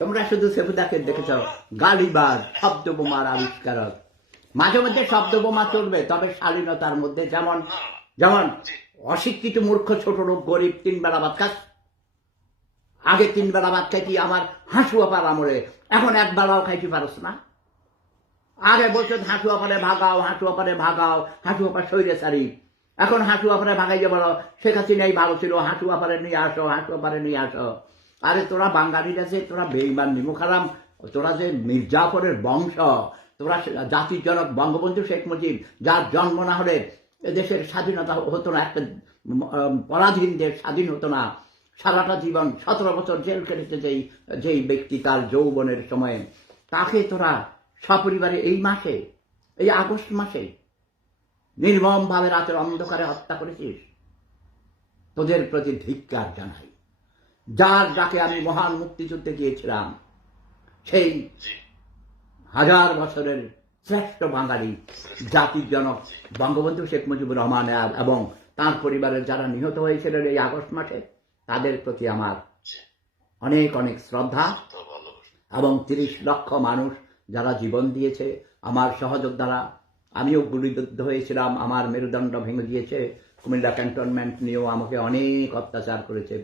তোমরা শুধু সেবুদাকে দেখেছ গালিবাজ, শব্দ বোমার আবিষ্কারক। মাঝে মধ্যে শব্দ বোমা চলবে, তবে শালীনতার মধ্যে। যেমন যেমন অশিক্ষিত মূর্খ ছোট লোক গরিব 3 বেলা ভাত খাস। আগে 3 বেলা ভাত খাইতি আমার হাসুয়া পার আমলে, এখন 1 বেলাও খাইতে পারস না। আগে বলছো হাসুয়া পারে ভাগাও, হাসুয়া পারে ভাগাও, হাসুয়া পার শরীরে সারি। এখন হাসুয়া পারে ভাগাইতে বলো শেখ হাসিনাই ভালো ছিল, হাসুয়া পারে নিয়ে আসো, হাসুয়া পারে নিয়ে আসো। আরে তোরা বাঙালিরা যে তোরা বেঈমান নিমুখারাম, তোরা যে মির্জাফরের বংশ, তোরা জাতির জনক বঙ্গবন্ধু শেখ মুজিব, যার জন্ম না হলে এদেশের স্বাধীনতা হতো না, একটা পরাধীন দেশ স্বাধীন হতো না। সারাটা জীবন 17 বছর জেল কেটেছে যেই ব্যক্তি তার যৌবনের সময়ে, তাকে তোরা সপরিবারে এই মাসে, এই আগস্ট মাসে নির্মমভাবে রাতের অন্ধকারে হত্যা করেছিস। তোদের প্রতি ধিক্কার জানাই। যার যাকে আমি মহান মুক্তিযুদ্ধে গিয়েছিলাম, সেই 1000 বছরের শ্রেষ্ঠ বাঙালি জাতির জনক বঙ্গবন্ধু শেখ মুজিবুর রহমান এবং তার পরিবারের যারা নিহত হয়েছিলেন এই আগস্ট মাসে, তাদের প্রতি আমার অনেক অনেক শ্রদ্ধা। এবং 30 লক্ষ মানুষ যারা জীবন দিয়েছে আমার সহযোদ্ধারা, আমিও গুলিবিদ্ধ হয়েছিলাম, আমার মেরুদণ্ড ভেঙে দিয়েছে। কুমিল্লা ক্যান্টনমেন্ট নিয়েও আমাকে অনেক অত্যাচার করেছে।